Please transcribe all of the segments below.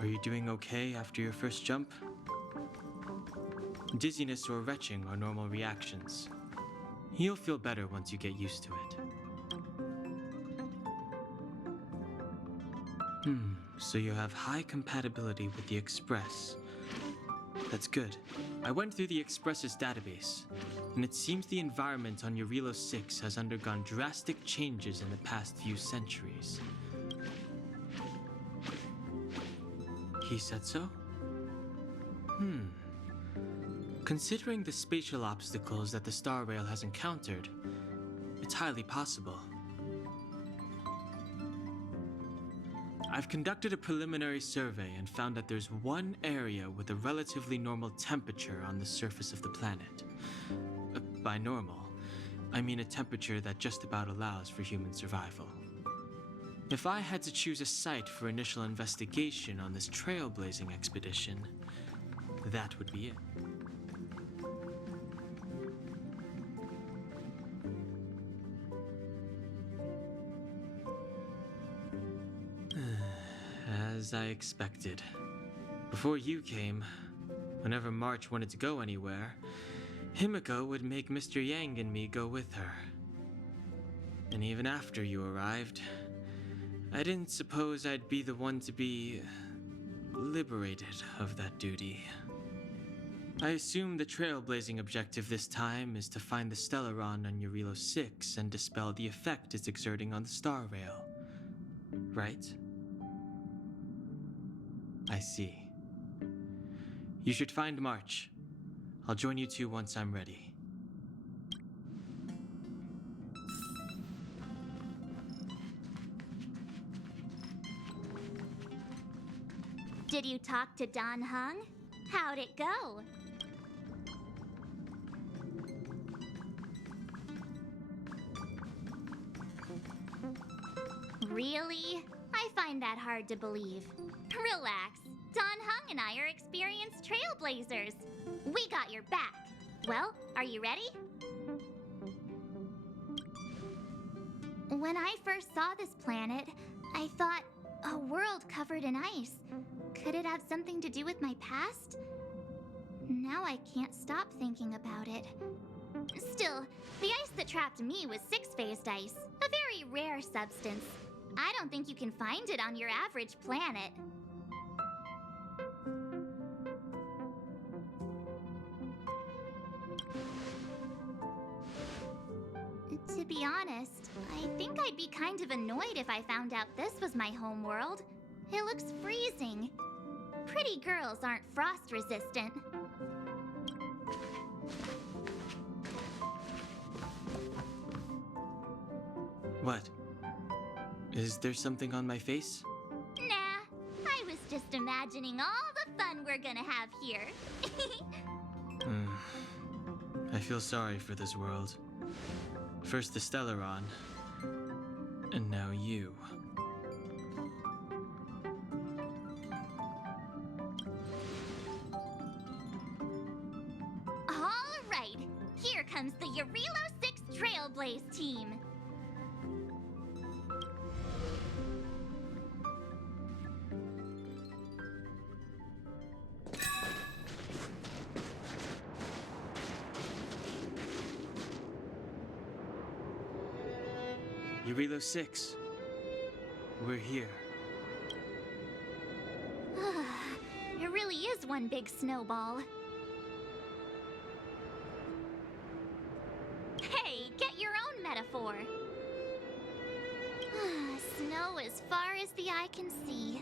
Are you doing okay after your first jump? Dizziness or retching are normal reactions. You'll feel better once you get used to it. So you have high compatibility with the Express. That's good. I went through the Express's database, and it seems the environment on Eurilo 6 has undergone drastic changes in the past few centuries. He said so? Considering the spatial obstacles that the Star Rail has encountered, it's highly possible. I've conducted a preliminary survey and found that there's one area with a relatively normal temperature on the surface of the planet. By normal, I mean a temperature that just about allows for human survival. If I had to choose a site for initial investigation on this trailblazing expedition, that would be it. As I expected. Before you came, whenever March wanted to go anywhere, Himiko would make Mr. Yang and me go with her. And even after you arrived, I didn't suppose I'd be the one to be liberated of that duty. I assume the trailblazing objective this time is to find the Stellaron on Eurilo 6 and dispel the effect it's exerting on the Star Rail. Right? I see. You should find March. I'll join you two once I'm ready. Did you talk to Don Hung? How'd it go? Really? I find that hard to believe. Relax. Don Hung and I are experienced trailblazers. We got your back. Well, are you ready? When I first saw this planet, I thought, a world covered in ice. Could it have something to do with my past? Now I can't stop thinking about it. Still, the ice that trapped me was six-phased ice, a very rare substance. I don't think you can find it on your average planet. To be honest, I think I'd be kind of annoyed if I found out this was my home world. It looks freezing. Pretty girls aren't frost resistant. What? Is there something on my face? Nah, I was just imagining all the fun we're gonna have here. I feel sorry for this world. First the Stellaron, and now you. All right, here comes the Eurilo 6 Trailblaze team. Eurilo 6. We're here. It really is one big snowball. Hey, get your own metaphor. Snow as far as the eye can see.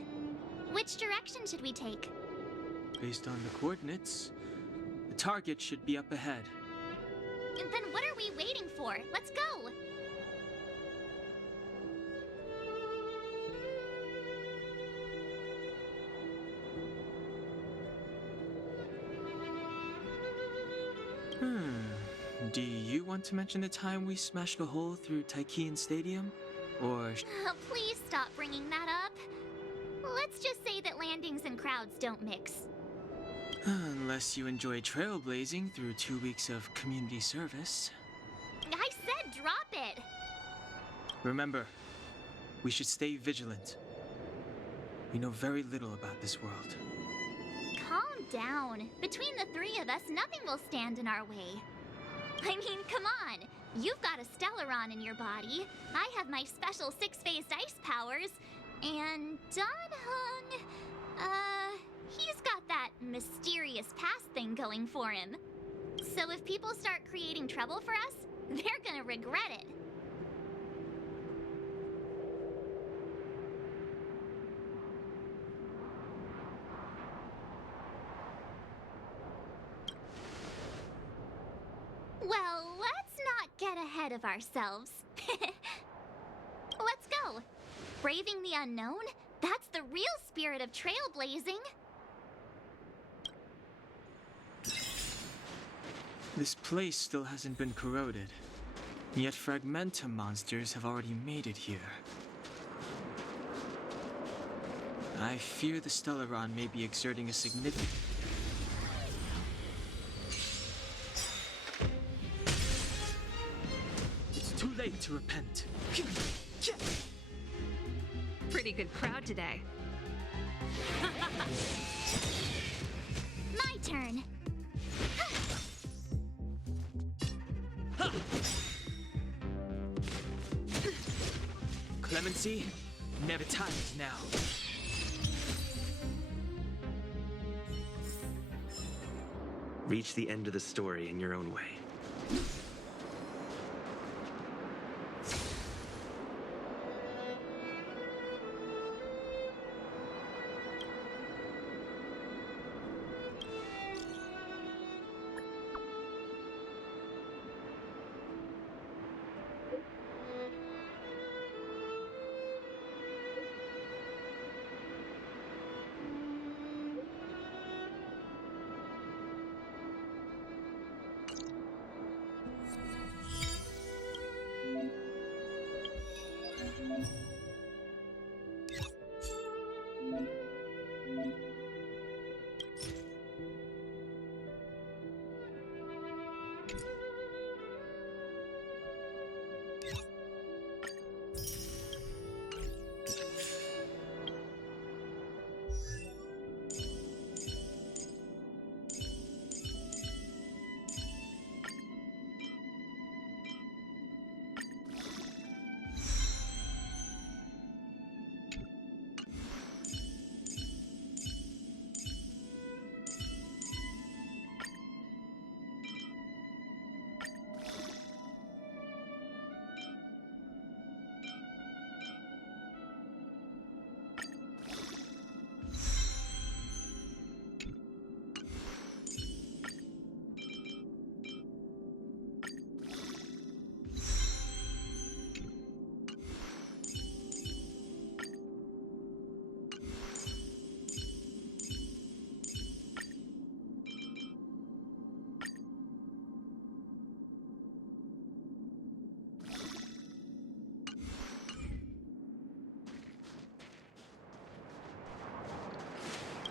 Which direction should we take? Based on the coordinates, the target should be up ahead. Then what are we waiting for? Let's go! Do you want to mention the time we smashed a hole through Taikian Stadium? Or... Please stop bringing that up. Let's just say that landings and crowds don't mix. Unless you enjoy trailblazing through 2 weeks of community service. I said drop it! Remember, we should stay vigilant. We know very little about this world. Calm down. Between the three of us, nothing will stand in our way. I mean, come on. You've got a Stellaron in your body. I have my special six-phased ice powers. And Danhung, he's got that mysterious past thing going for him. So if people start creating trouble for us, they're gonna regret it. Well, let's not get ahead of ourselves. Let's go. Braving the unknown? That's the real spirit of trailblazing. This place still hasn't been corroded, yet Fragmentum monsters have already made it here. I fear the Stellaron may be exerting a significant... It's too late to repent. Pretty good crowd today. My turn. Clemency, never times now. Reach the end of the story in your own way.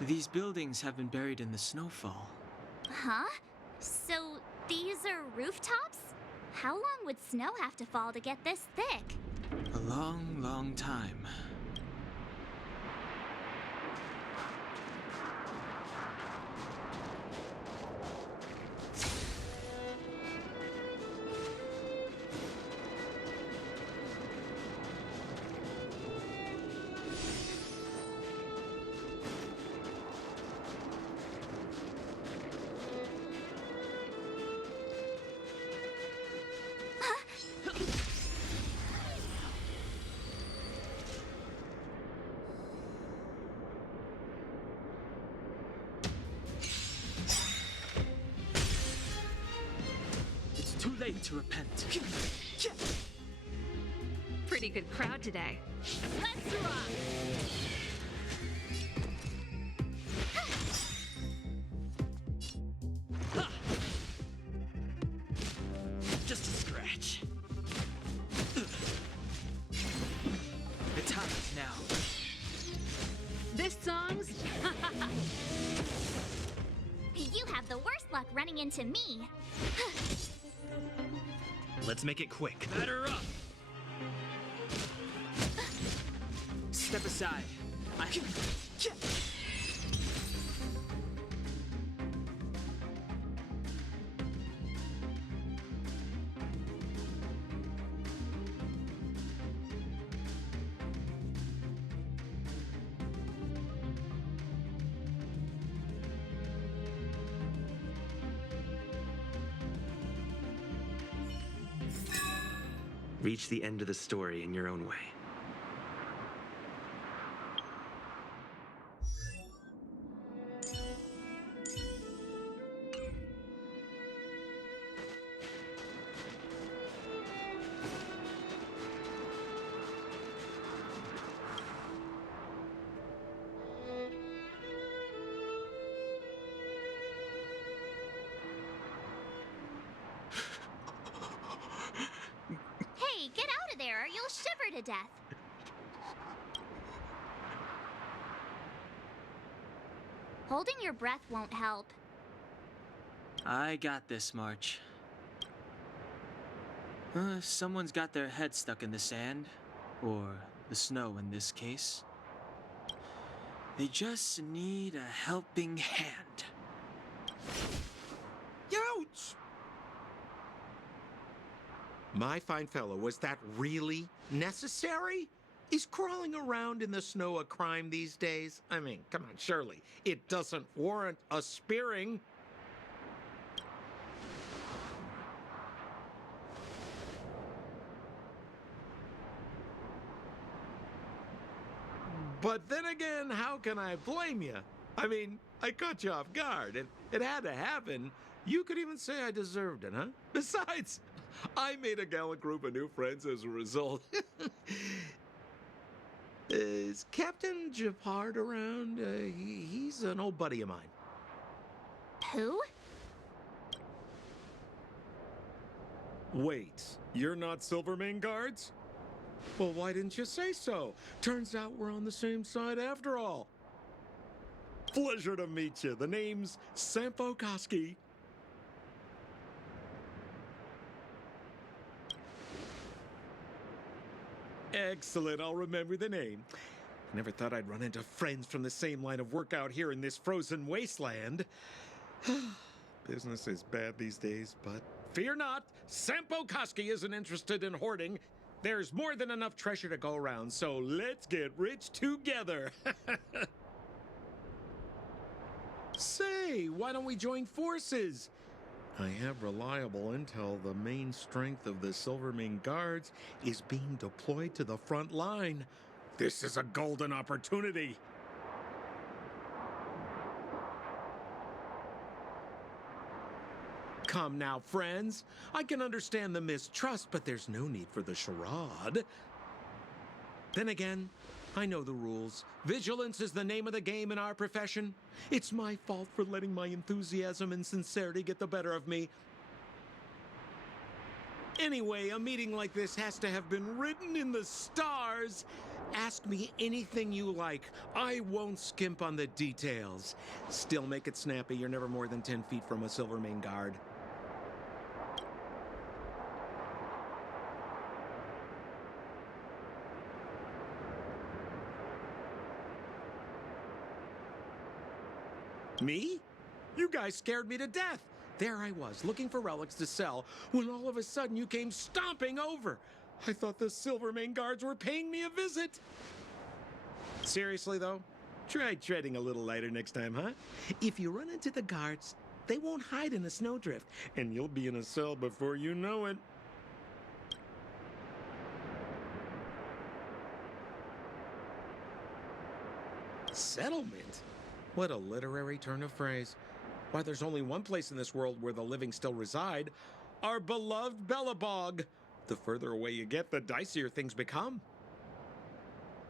These buildings have been buried in the snowfall. Huh? So these are rooftops? How long would snow have to fall to get this thick? A long, long time. Too late to repent. Pretty good crowd today. Let's rock! Just a scratch. The time is now. This song's... You have the worst luck running into me. Let's make it quick. Batter up! Step aside. Reach the end of the story in your own way. Hey, get out of there or you'll shiver to death. Holding your breath won't help. I got this, March. Someone's got their head stuck in the sand, or the snow in this case. They just need a helping hand. Ouch! My fine fellow, was that really necessary? Is crawling around in the snow a crime these days? I mean, come on, surely. It doesn't warrant a spearing. But then again, how can I blame you? I mean, I caught you off guard. It had to happen. You could even say I deserved it, huh? Besides, I made a gallant group of new friends as a result. Is Captain Japard around? He's an old buddy of mine. Who? Wait, you're not Silvermane guards? Well, why didn't you say so? Turns out we're on the same side after all. Pleasure to meet you. The name's Sampo Koski. Excellent, I'll remember the name. I never thought I'd run into friends from the same line of work out here in this frozen wasteland. Business is bad these days, but fear not, Sampo Koski isn't interested in hoarding. There's more than enough treasure to go around, so let's get rich together. Say, why don't we join forces? I have reliable intel the main strength of the Silvermane Guards is being deployed to the front line. This is a golden opportunity. Come now, friends. I can understand the mistrust, but there's no need for the charade. Then again, I know the rules. Vigilance is the name of the game in our profession. It's my fault for letting my enthusiasm and sincerity get the better of me. Anyway, a meeting like this has to have been written in the stars. Ask me anything you like. I won't skimp on the details. Still make it snappy. You're never more than 10 feet from a Silvermane guard. Me? You guys scared me to death. There I was, looking for relics to sell, when all of a sudden you came stomping over. I thought the Silvermane guards were paying me a visit. Seriously, though, try treading a little lighter next time, huh? If you run into the guards, they won't hide in a snowdrift, and you'll be in a cell before you know it. Settlement? What a literary turn of phrase. Why, there's only one place in this world where the living still reside. Our beloved Bellabog. The further away you get, the dicier things become.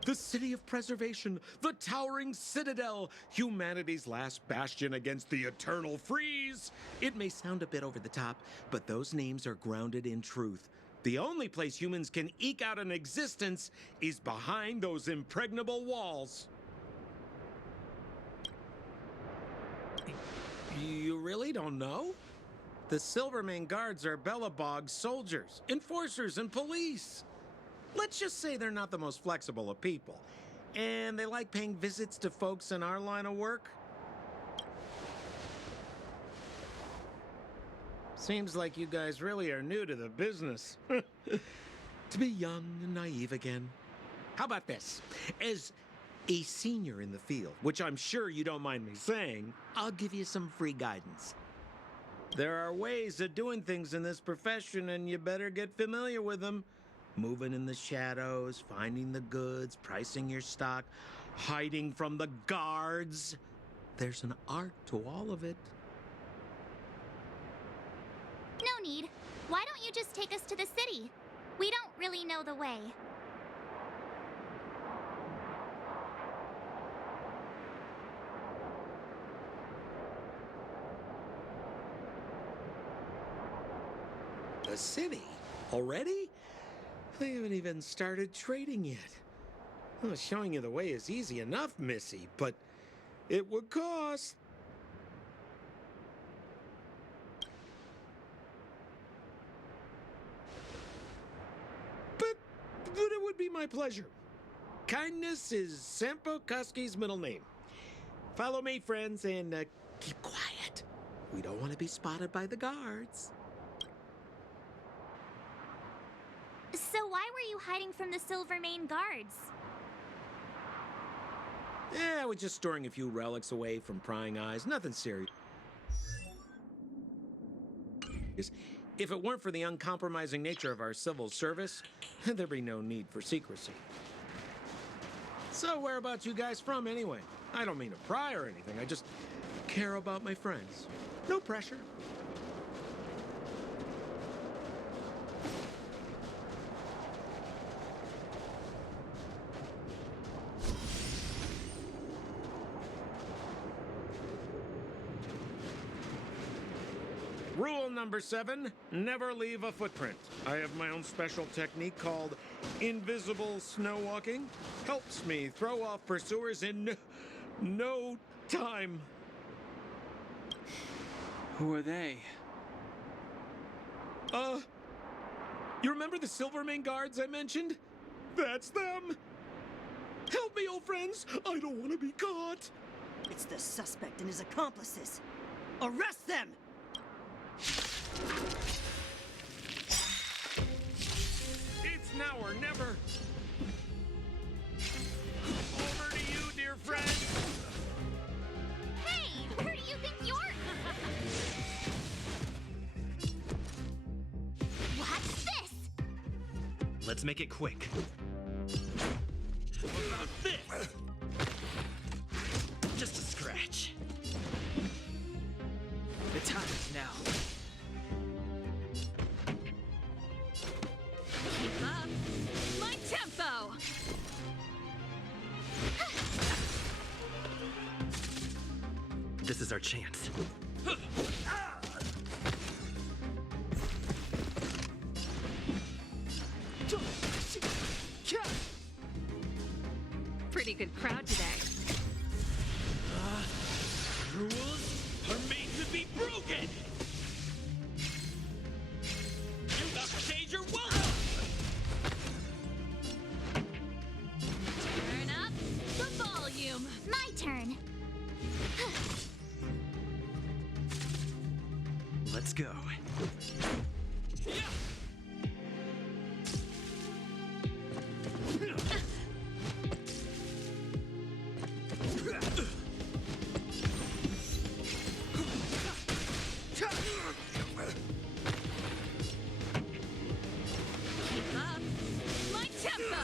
The city of preservation, the towering citadel, humanity's last bastion against the eternal freeze. It may sound a bit over the top, but those names are grounded in truth. The only place humans can eke out an existence is behind those impregnable walls. You really don't know? The Silvermane guards are Bellabog's soldiers, enforcers, and police. Let's just say they're not the most flexible of people. And they like paying visits to folks in our line of work. Seems like you guys really are new to the business. To be young and naive again. How about this? As a senior in the field, which I'm sure you don't mind me saying, I'll give you some free guidance. There are ways of doing things in this profession, and you better get familiar with them. Moving in the shadows, finding the goods, pricing your stock, hiding from the guards. There's an art to all of it. No need. Why don't you just take us to the city? We don't really know the way. The city? Already? They haven't even started trading yet. Well, showing you the way is easy enough, Missy, but it would cost. But it would be my pleasure. Kindness is Sampo Koski's middle name. Follow me, friends, and keep quiet. We don't want to be spotted by the guards. So why were you hiding from the Silvermane guards? Yeah, I was just storing a few relics away from prying eyes. Nothing serious. If it weren't for the uncompromising nature of our civil service, there'd be no need for secrecy. So whereabouts you guys from, anyway? I don't mean to pry or anything. I just care about my friends. No pressure. Rule number 7, never leave a footprint. I have my own special technique called invisible snow walking. Helps me throw off pursuers in no time. Who are they? You remember the Silvermane guards I mentioned? That's them. Help me, old friends. I don't want to be caught. It's the suspect and his accomplices. Arrest them! It's now or never. Over to you, dear friend. Hey, where do you think you're... What's this? Let's make it quick. What about this? Just a scratch. The time is now. Keep up. My tempo! This is our chance. Pretty good crowd today. Rules are made to be broken! You got to change your welcome! Turn up the volume. My turn. Let's go. Keep up. My tempo!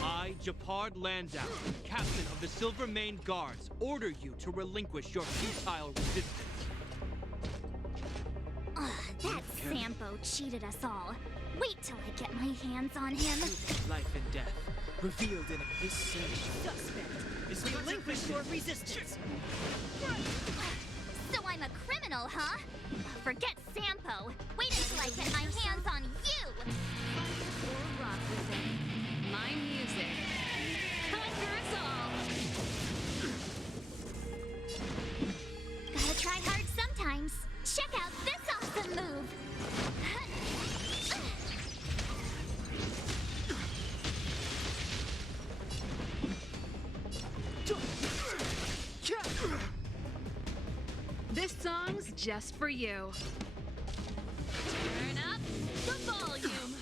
I, Japard Landau, captain of the Silvermane Guards, order you to relinquish your futile resistance. Ugh, that Sampo cheated us all. Wait till I get my hands on him. Life and death, revealed in this search. Suspect is relinquish your resistance. So I'm a criminal, huh? Forget Sampo. Wait until I get my hands on you. Or rock within. My music. Conquer us all. Gotta try hard sometimes. Check out this awesome move. songs just for you. Turn up the volume.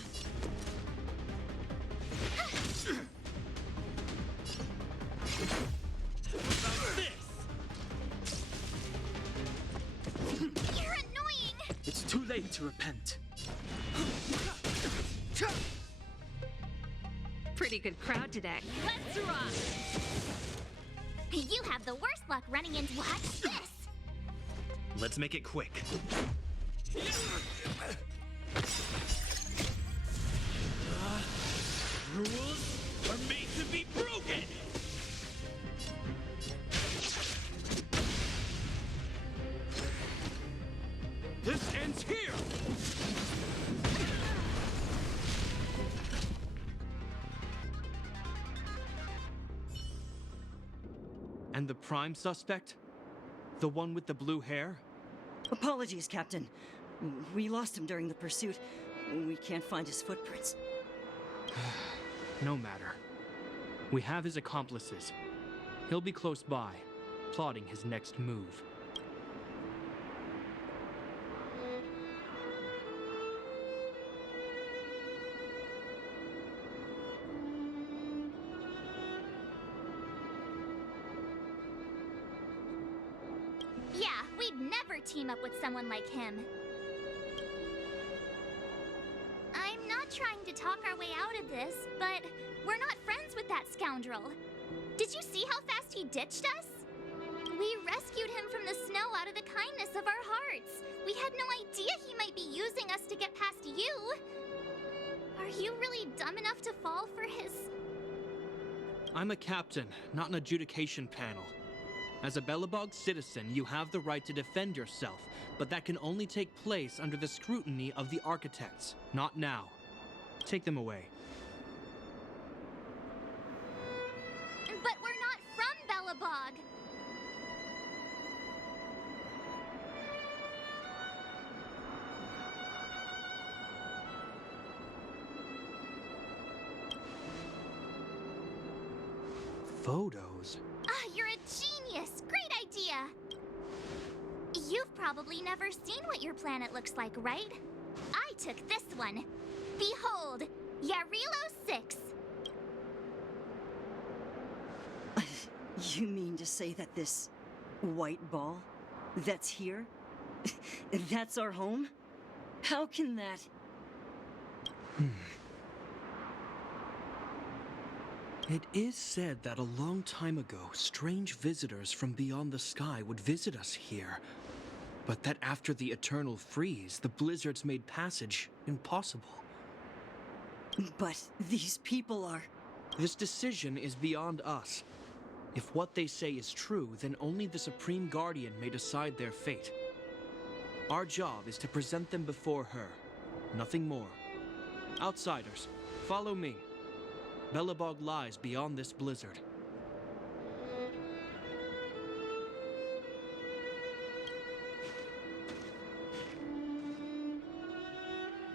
You're annoying! It's too late to repent. Pretty good crowd today. Let's rock! You have the worst luck running into watch this! Let's make it quick. Rules are made to be broken! This ends here! And the prime suspect? The one with the blue hair? Apologies, Captain. We lost him during the pursuit. We can't find his footprints. No matter. We have his accomplices. He'll be close by, plotting his next move. Yeah, we'd never team up with someone like him. I'm not trying to talk our way out of this, but we're not friends with that scoundrel. Did you see how fast he ditched us? We rescued him from the snow out of the kindness of our hearts. We had no idea he might be using us to get past you. Are you really dumb enough to fall for his... I'm a captain, not an adjudication panel. As a Belobog citizen, you have the right to defend yourself, but that can only take place under the scrutiny of the architects, not now. Take them away. But we're not from Belobog. Photos? Ah, you're a genius! Great idea! You've probably never seen what your planet looks like, right? I took this one. Behold, Yarilo 6. You mean to say that this white ball that's here, that's our home? How can that... It is said that a long time ago, strange visitors from beyond the sky would visit us here. But that after the eternal freeze, the blizzards made passage impossible. But these people are... This decision is beyond us. If what they say is true, then only the Supreme Guardian may decide their fate. Our job is to present them before her. Nothing more. Outsiders, follow me. Belobog lies beyond this blizzard.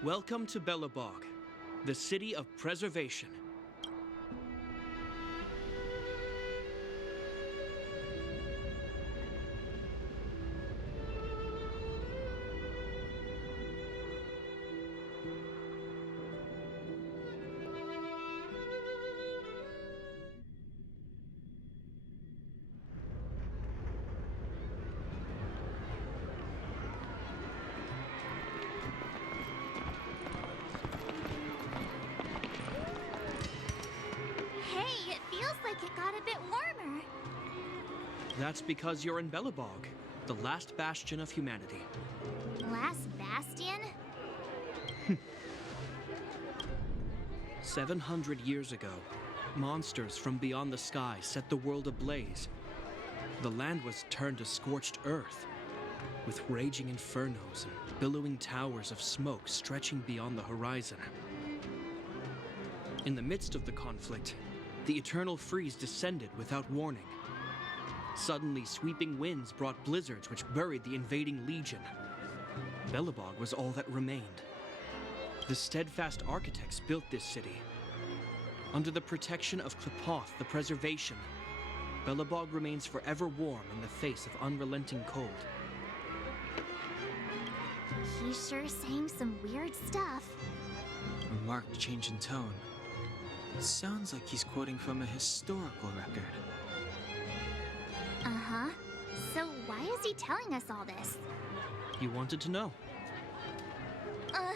Welcome to Belobog, the city of preservation. Hey, it feels like it got a bit warmer. That's because you're in Belobog, the last bastion of humanity. Last bastion? 700 years ago, monsters from beyond the sky set the world ablaze. The land was turned to scorched earth, with raging infernos and billowing towers of smoke stretching beyond the horizon. In the midst of the conflict, the eternal freeze descended without warning. Suddenly, sweeping winds brought blizzards which buried the invading legion. Belobog was all that remained. The steadfast architects built this city. Under the protection of Klepoth, the preservation, Belobog remains forever warm in the face of unrelenting cold. He's sure saying some weird stuff. A marked change in tone. It sounds like he's quoting from a historical record. Uh-huh. So why is he telling us all this? You wanted to know. Uh...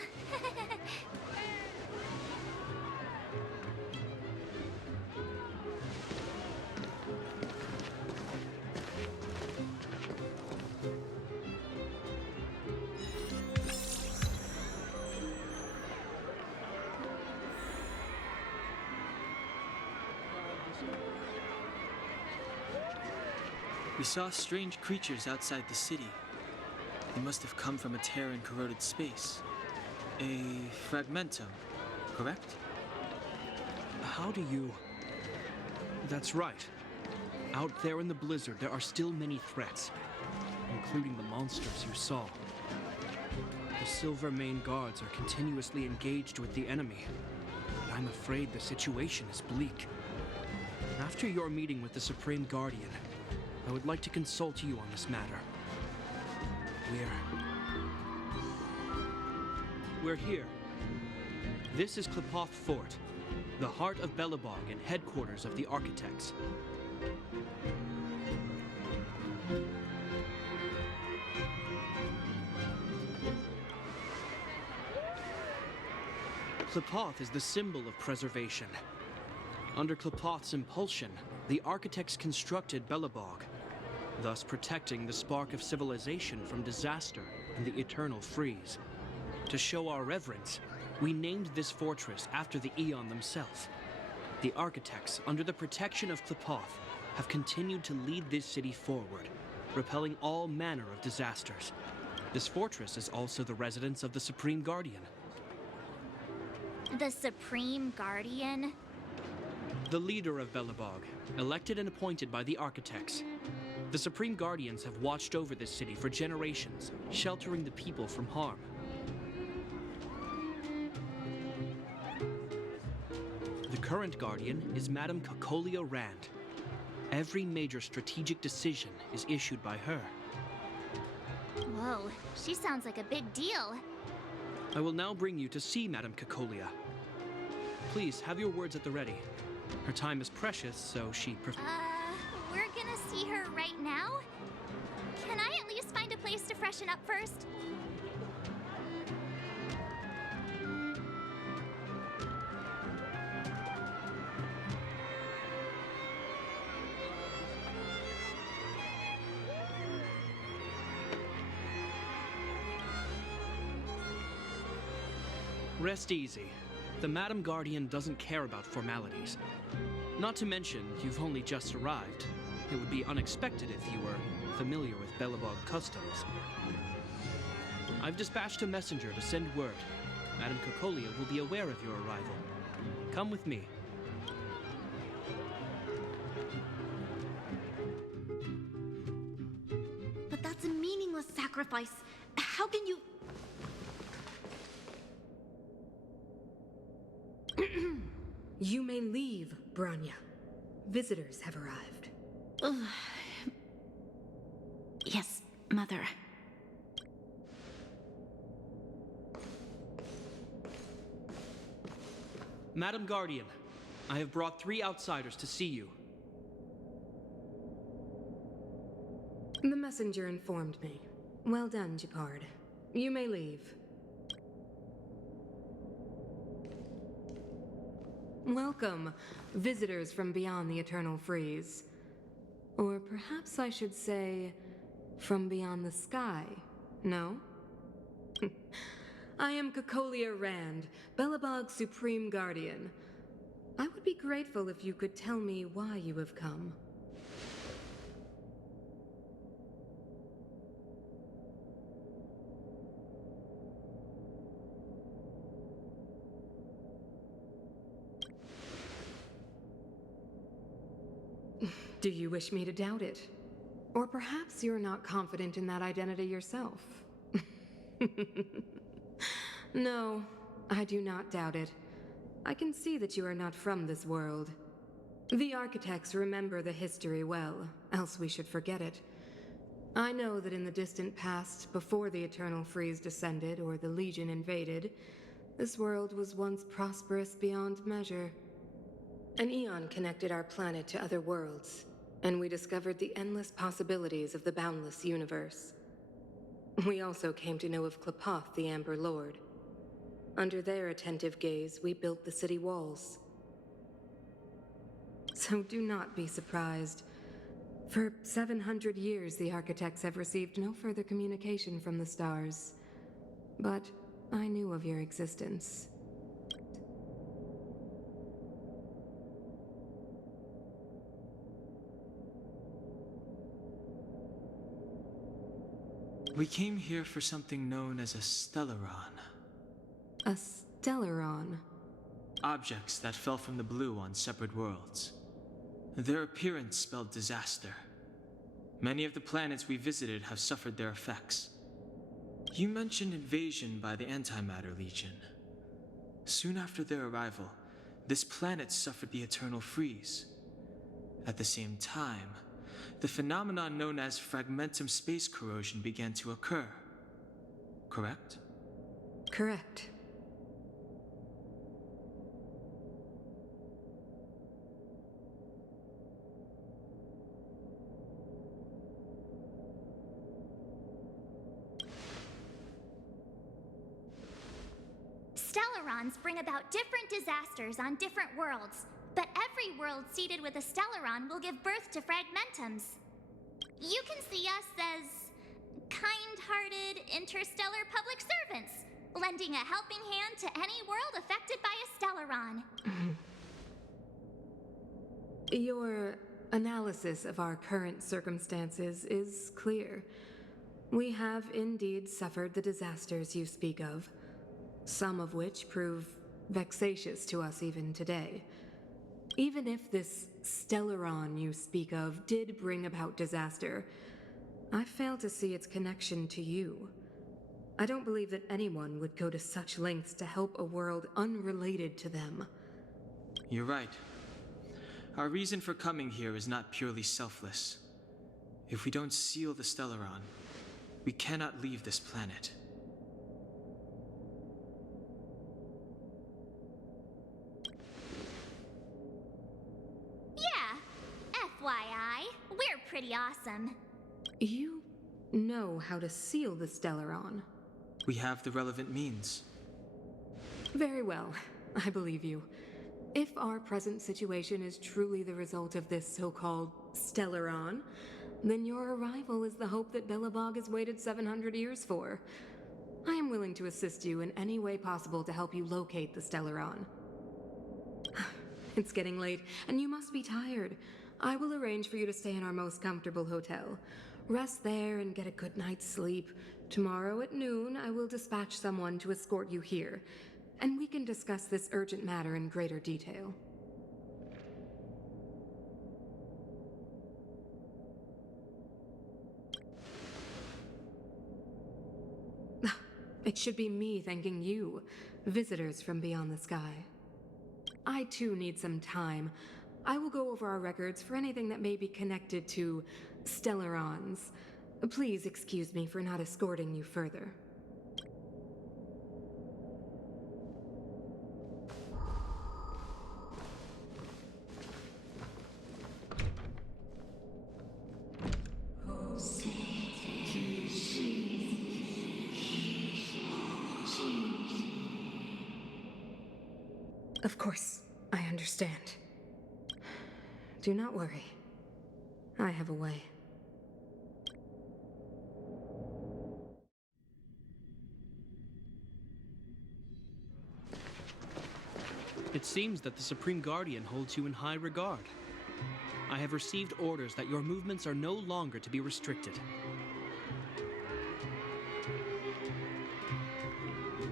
We saw strange creatures outside the city. They must have come from a tear in corroded space. A fragmentum, correct? How do you... That's right. Out there in the blizzard, there are still many threats, including the monsters you saw. The Silver Mane guards are continuously engaged with the enemy, and I'm afraid the situation is bleak. After your meeting with the Supreme Guardian, I would like to consult you on this matter. We're here. This is Klipoth Fort, the heart of Belobog and headquarters of the Architects. Klipoth is the symbol of preservation. Under Klipoth's impulsion, the Architects constructed Belobog, thus protecting the spark of civilization from disaster and the eternal freeze. To show our reverence, we named this fortress after the Aeon themselves. The Architects, under the protection of Klipoth, have continued to lead this city forward, repelling all manner of disasters. This fortress is also the residence of the Supreme Guardian. The Supreme Guardian? The leader of Belobog, elected and appointed by the Architects. The Supreme Guardians have watched over this city for generations, sheltering the people from harm. The current Guardian is Madame Cocolia Rand. Every major strategic decision is issued by her. Whoa, she sounds like a big deal. I will now bring you to see Madame Cocolia. Please have your words at the ready. Her time is precious, so she We're gonna see her right now? Can I at least find a place to freshen up first? Rest easy. The Madam Guardian doesn't care about formalities. Not to mention, you've only just arrived. It would be unexpected if you were familiar with Belobog customs. I've dispatched a messenger to send word. Madame Cocolia will be aware of your arrival. Come with me. But that's a meaningless sacrifice. How can you... You may leave, Branya. Visitors have arrived. Yes, Mother. Madam Guardian, I have brought 3 outsiders to see you. The messenger informed me. Well done, Gepard. You may leave. Welcome, visitors from beyond the eternal freeze. Or perhaps I should say, from beyond the sky, no? I am Cocolia Rand, Belobog's Supreme Guardian. I would be grateful if you could tell me why you have come. Do you wish me to doubt it? Or perhaps you're not confident in that identity yourself? No, I do not doubt it. I can see that you are not from this world. The Architects remember the history well, else we should forget it. I know that in the distant past, before the Eternal Freeze descended or the Legion invaded, this world was once prosperous beyond measure. An eon connected our planet to other worlds, and we discovered the endless possibilities of the boundless universe. We also came to know of Klapoth, the Amber Lord. Under their attentive gaze, we built the city walls. So do not be surprised. For 700 years, the architects have received no further communication from the stars. But I knew of your existence. We came here for something known as a stellaron. A stellaron? Objects that fell from the blue on separate worlds. Their appearance spelled disaster. Many of the planets we visited have suffered their effects. You mentioned invasion by the Antimatter Legion. Soon after their arrival, this planet suffered the Eternal Freeze. At the same time, the phenomenon known as fragmentum space corrosion began to occur. Correct? Correct. Stellarons bring about different disasters on different worlds, but every world seeded with a stellaron will give birth to fragmentums. You can see us as kind-hearted interstellar public servants, lending a helping hand to any world affected by a stellaron. Your analysis of our current circumstances is clear. We have indeed suffered the disasters you speak of, some of which prove vexatious to us even today. Even if this stellaron you speak of did bring about disaster, I fail to see its connection to you. I don't believe that anyone would go to such lengths to help a world unrelated to them. You're right. Our reason for coming here is not purely selfless. If we don't seal the stellaron, we cannot leave this planet. FYI, we're pretty awesome. You know how to seal the stellaron. We have the relevant means. Very well, I believe you. If our present situation is truly the result of this so-called stellaron, then your arrival is the hope that Belobog has waited 700 years for. I am willing to assist you in any way possible to help you locate the stellaron. It's getting late, and you must be tired. I will arrange for you to stay in our most comfortable hotel. Rest there and get a good night's sleep. Tomorrow at noon, I will dispatch someone to escort you here, and we can discuss this urgent matter in greater detail. It should be me thanking you, visitors from beyond the sky. I too need some time. I will go over our records for anything that may be connected to stellarons. Please excuse me for not escorting you further. Of course, I understand. Do not worry. I have a way. It seems that the Supreme Guardian holds you in high regard. I have received orders that your movements are no longer to be restricted.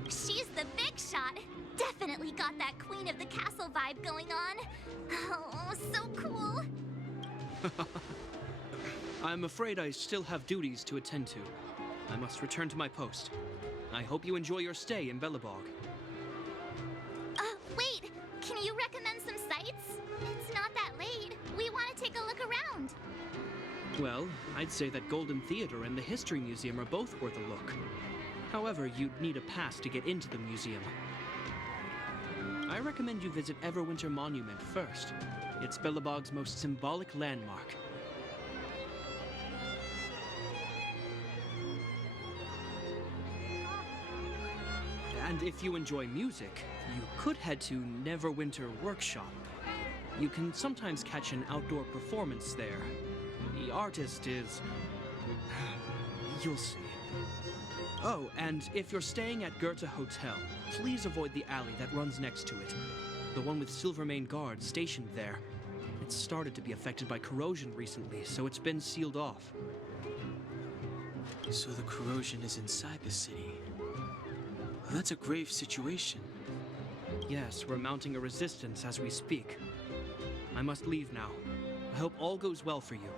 She's the big shot. Definitely got that Queen of the Castle vibe going on. Oh, so cool. I'm afraid I still have duties to attend to. I must return to my post. I hope you enjoy your stay in Belobog. Wait. Can you recommend some sites? It's not that late. We want to take a look around. Well, I'd say that Golden Theater and the History Museum are both worth a look. However, you'd need a pass to get into the museum. I recommend you visit Everwinter Monument first. It's Belobog's most symbolic landmark. And if you enjoy music, you could head to Neverwinter Workshop. You can sometimes catch an outdoor performance there. The artist is... you'll see. Oh, and if you're staying at Goethe Hotel, please avoid the alley that runs next to it. The one with Silvermane guards stationed there. It's started to be affected by corrosion recently, so it's been sealed off. So the corrosion is inside the city. Well, that's a grave situation. Yes, we're mounting a resistance as we speak. I must leave now. I hope all goes well for you.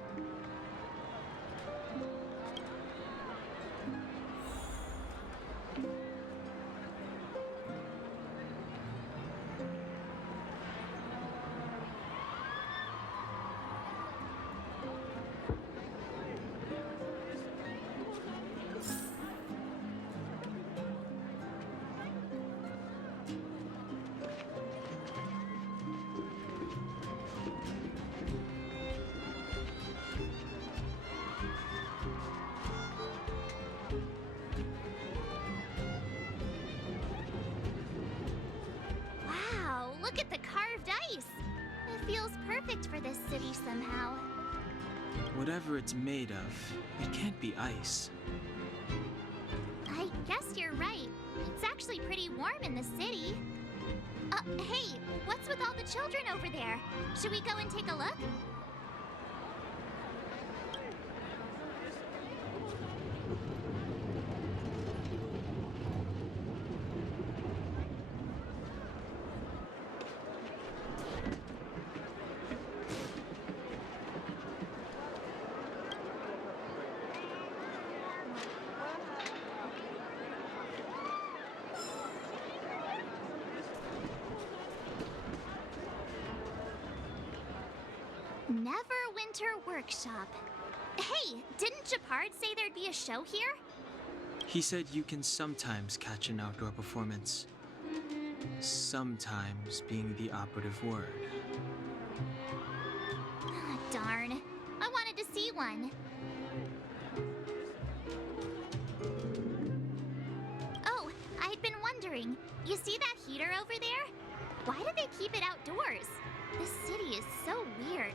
Wow, look at the carved ice! It feels perfect for this city somehow. Whatever it's made of, it can't be ice. I guess you're right. It's actually pretty warm in the city. Hey, what's with all the children over there? Should we go and take a look? Neverwinter Workshop. Hey, didn't Japard say there'd be a show here? He said you can sometimes catch an outdoor performance. Sometimes being the operative word. Ah, darn. I wanted to see one. Oh, I'd been wondering. You see that heater over there? Why do they keep it outdoors? This city is so weird.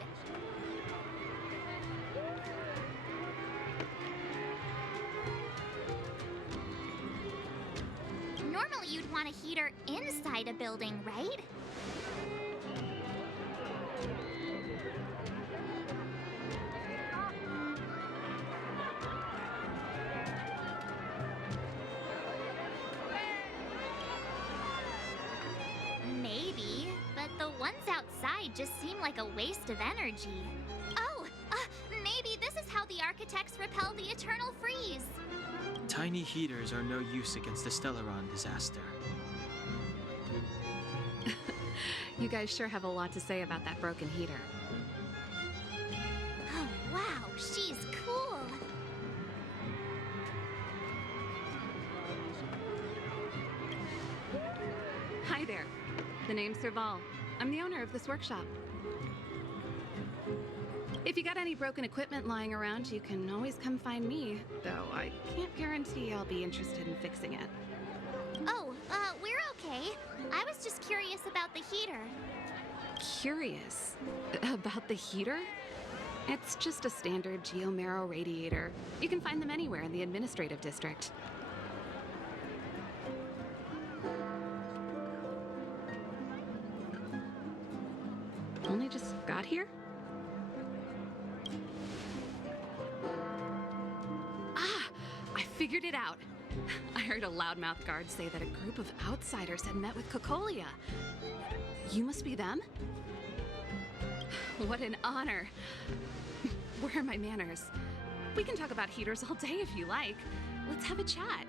Normally you'd want a heater inside a building, right? Maybe, but the ones outside just seem like a waste of energy. Oh, maybe this is how the architects repel the eternal freeze. Tiny heaters are no use against the Stellaron disaster. You guys sure have a lot to say about that broken heater. Oh, wow, she's cool. Hi there. The name's Serval. I'm the owner of this workshop. If you got any broken equipment lying around, you can always come find me, though I can't guarantee I'll be interested in fixing it. Oh, we're okay. I was just curious about the heater. Curious? About the heater? It's just a standard geomarrow radiator. You can find them anywhere in the administrative district. Only just got here? I figured it out. I heard a loudmouth guard say that a group of outsiders had met with Cocolia. You must be them? What an honor. Where are my manners? We can talk about heaters all day if you like. Let's have a chat.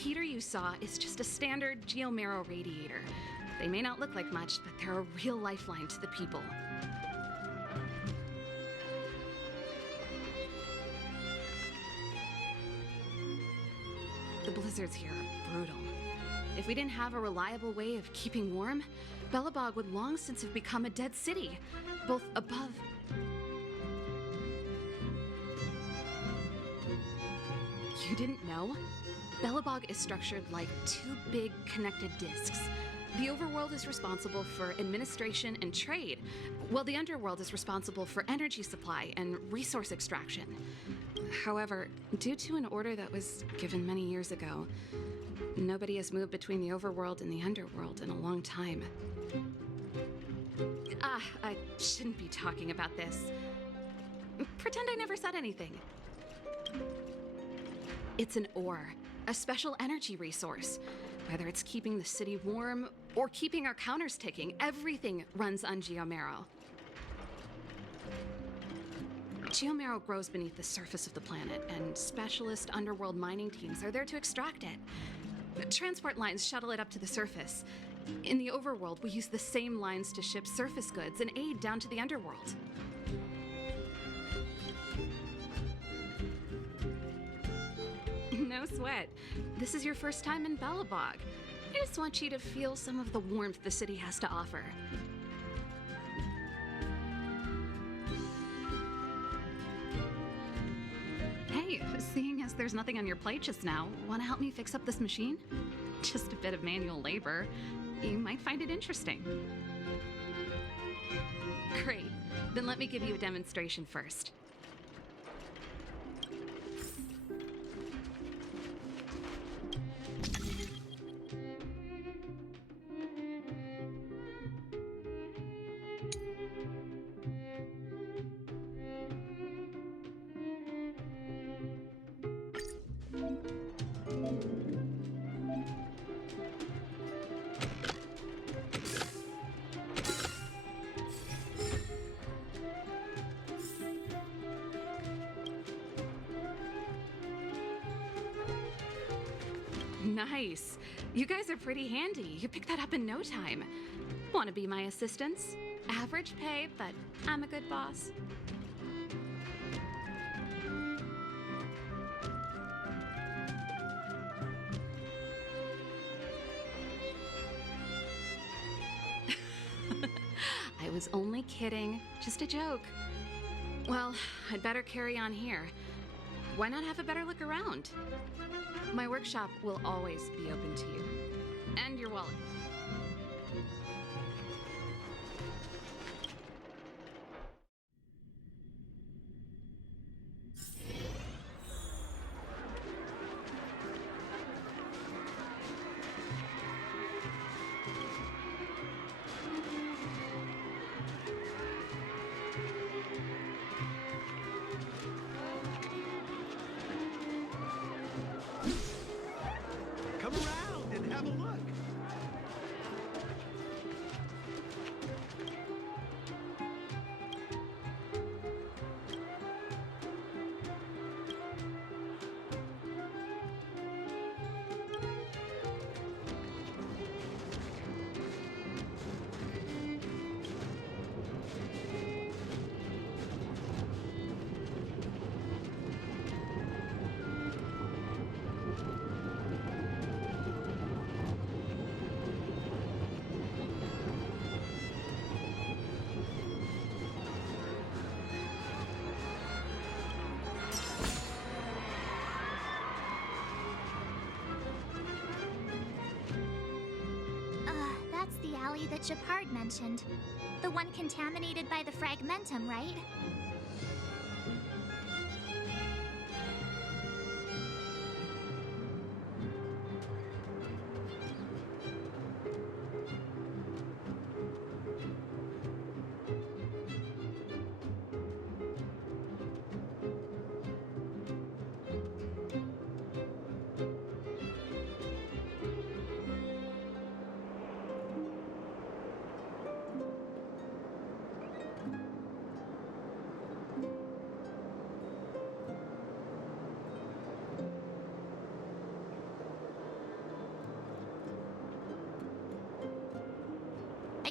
heater you saw is just a standard geomarrow radiator. They may not look like much, but they're a real lifeline to the people. The blizzards here are brutal. If we didn't have a reliable way of keeping warm, Belobog would long since have become a dead city, both above. You didn't know? Belobog is structured like two big connected discs. The overworld is responsible for administration and trade, while the underworld is responsible for energy supply and resource extraction. However, due to an order that was given many years ago, nobody has moved between the overworld and the underworld in a long time. I shouldn't be talking about this. Pretend I never said anything. It's an ore, a special energy resource. Whether it's keeping the city warm or keeping our counters ticking, everything runs on geomarrow. Geomarrow grows beneath the surface of the planet, and specialist underworld mining teams are there to extract it. Transport lines shuttle it up to the surface. In the overworld, we use the same lines to ship surface goods and aid down to the underworld. No sweat. This is your first time in Belobog. I just want you to feel some of the warmth the city has to offer. Hey, seeing as there's nothing on your plate just now, want to help me fix up this machine? Just a bit of manual labor. You might find it interesting. Great. Then let me give you a demonstration first. Nice. You guys are pretty handy. You picked that up in no time. Want to be my assistants? Average pay, but I'm a good boss. I was only kidding. Just a joke. Well, I'd better carry on here. Why not have a better look around? My workshop will always be open to you. And your wallet. Come around and have a look. That's the alley that Shepard mentioned. The one contaminated by the fragmentum, right?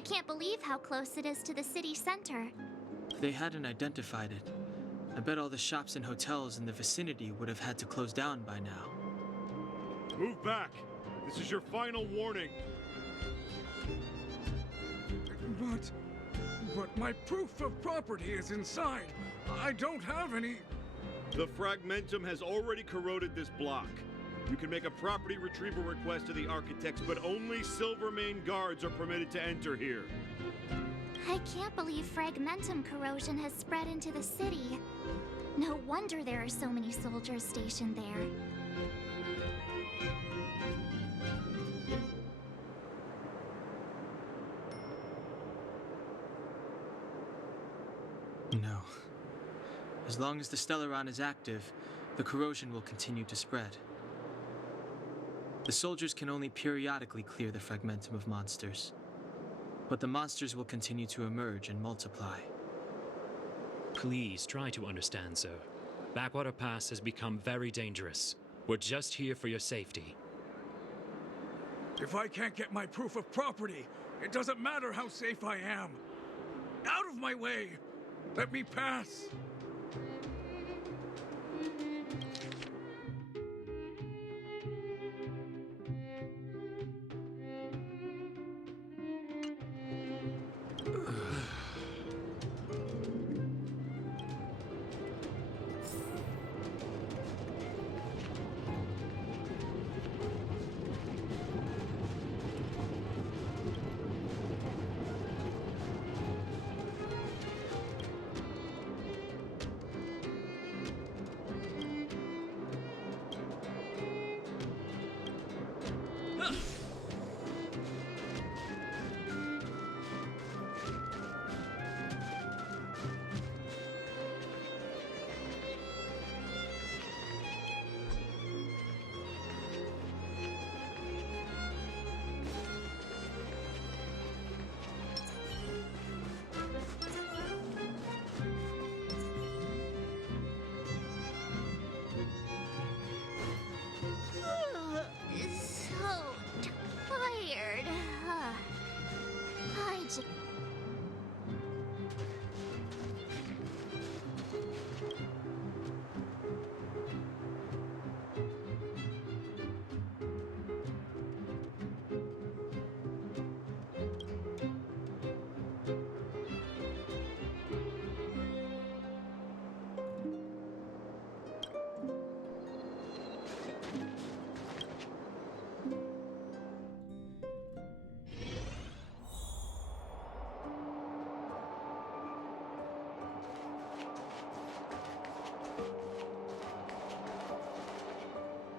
I can't believe how close it is to the city center. If they hadn't identified it, I bet all the shops and hotels in the vicinity would have had to close down by now. Move back. This is your final warning. But my proof of property is inside. I don't have any... The fragmentum has already corroded this block. You can make a property retrieval request to the architects, but only Silvermane guards are permitted to enter here. I can't believe fragmentum corrosion has spread into the city. No wonder there are so many soldiers stationed there. No. As long as the Stellaron is active, the corrosion will continue to spread. The soldiers can only periodically clear the fragmentum of monsters, but the monsters will continue to emerge and multiply. Please try to understand, sir. Backwater Pass has become very dangerous. We're just here for your safety. If I can't get my proof of property, it doesn't matter how safe I am. Out of my way! Let me pass!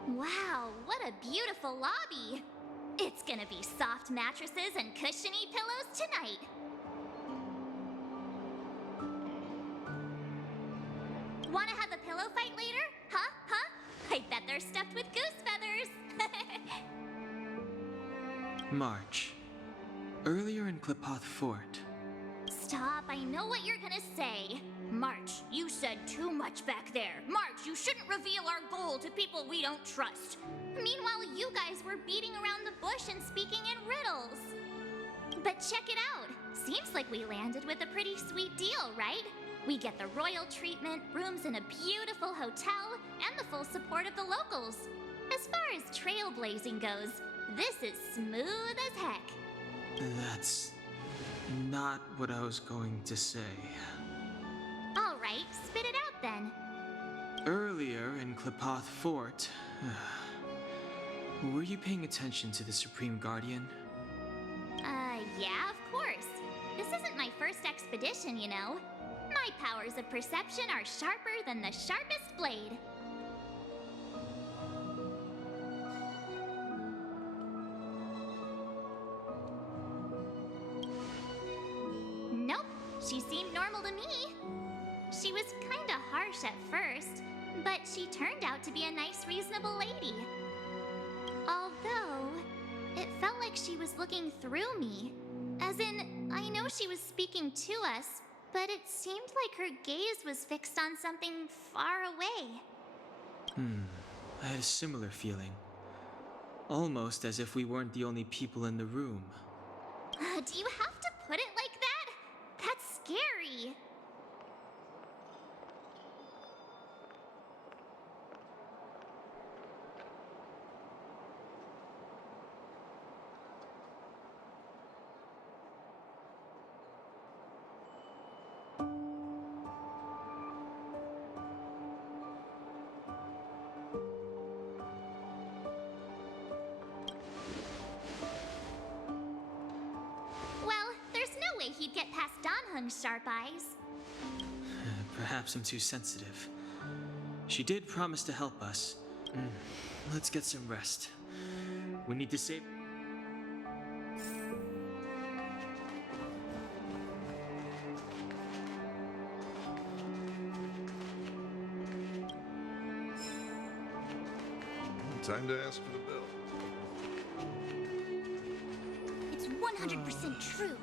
Wow, what a beautiful lobby! It's gonna be soft mattresses and cushiony pillows tonight. Wanna have a pillow fight later? Huh? I bet they're stuffed with goose feathers. March. Earlier in Klipoth Fort. Stop, I know what you're gonna say. March, you said too much back there. March, you shouldn't reveal our goal to people we don't trust. Meanwhile, you guys were beating around the bush and speaking in riddles. But check it out. Seems like we landed with a pretty sweet deal, right? We get the royal treatment, rooms in a beautiful hotel, and the full support of the locals. As far as trailblazing goes, this is smooth as heck. That's not what I was going to say. All right, spit it out then. Earlier in Klipoth Fort, were you paying attention to the Supreme Guardian? Yeah, of course. This isn't my first expedition, you know. My powers of perception are sharper than the sharpest blade. Nope, she seemed normal to me. She was kinda harsh at first, but she turned out to be a nice, reasonable lady. Although, it felt like she was looking through me. As in, I know she was speaking to us, but it seemed like her gaze was fixed on something far away. I had a similar feeling. Almost as if we weren't the only people in the room. Do you have to Danhung's sharp eyes. Perhaps I'm too sensitive. She did promise to help us. Let's get some rest. We need to save... Time to ask for the bill. It's 100% true.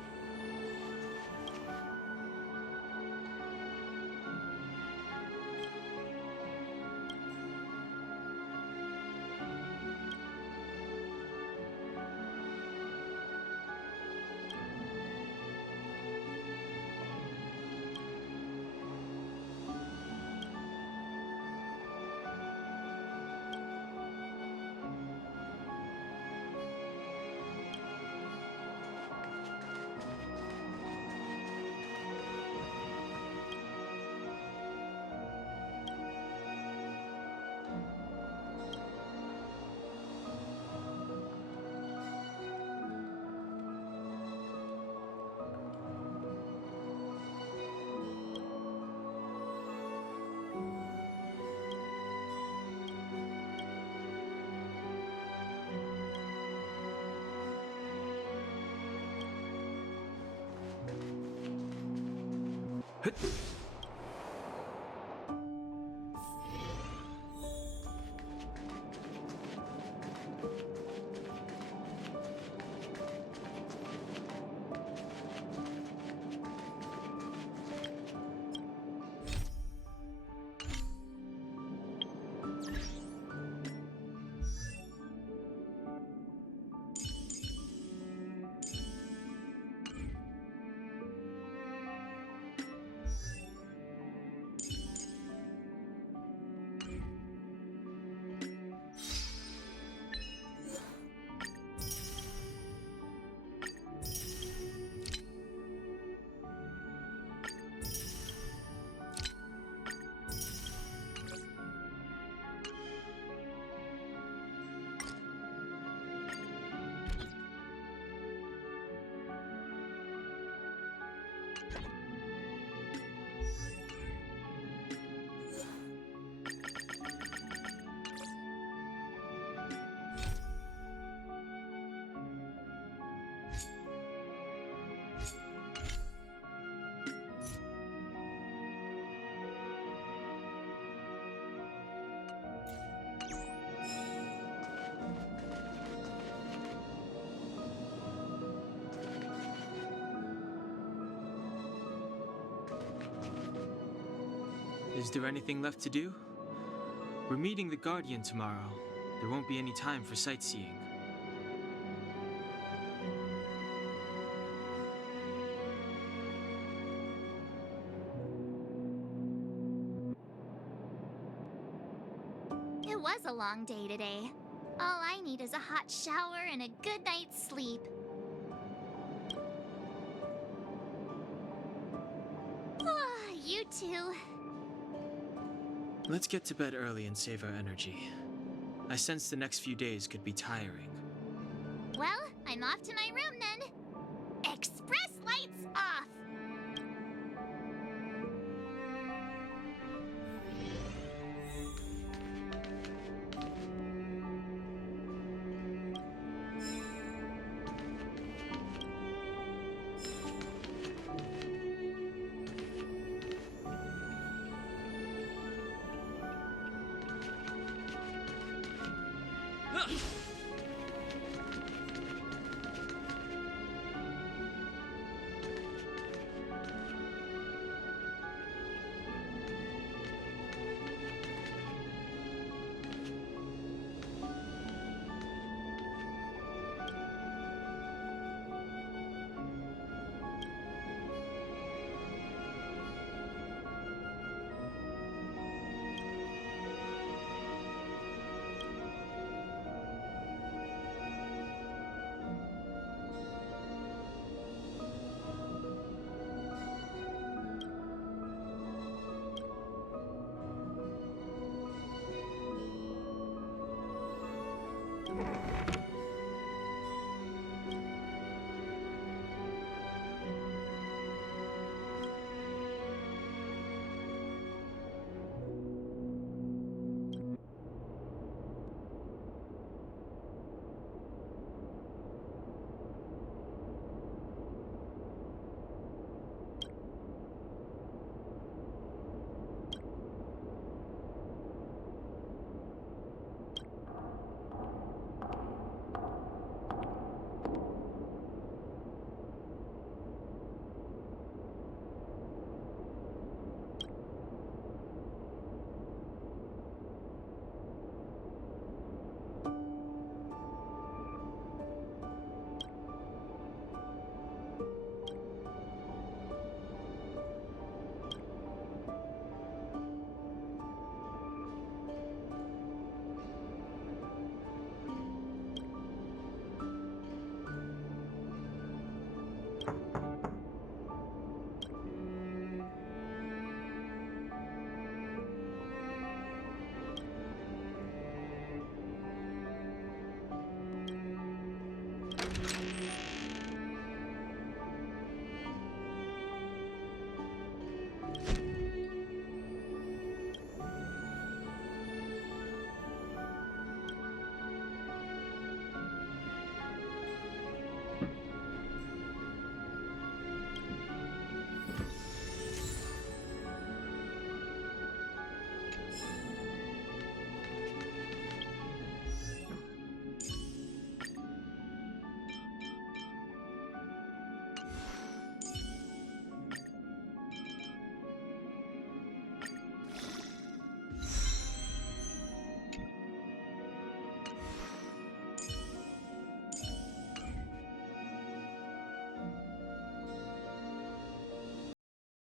Is there anything left to do? We're meeting the Guardian tomorrow. There won't be any time for sightseeing. It was a long day today. All I need is a hot shower and a good night's sleep. You too. Let's get to bed early and save our energy. I sense the next few days could be tiring. Well, I'm off to my room then. Express lights off!